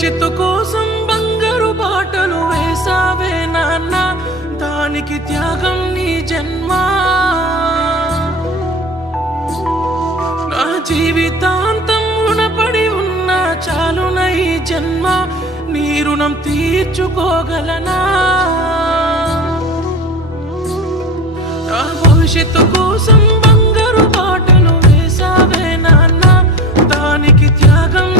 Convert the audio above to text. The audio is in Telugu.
భవిష్యత్తు కోసం బంగారు బాటలు వేసావే నాన్న, దానికి త్యాగం నీ జన్మ. నా జీవితాంతం రుణపడి ఉన్న చాలున ఈ జన్మ, నీ రుణం తీర్చుకోగలనా? నా భవిష్యత్తు కోసం బంగారు బాటలు వేసావే నాన్న, దానికి త్యాగం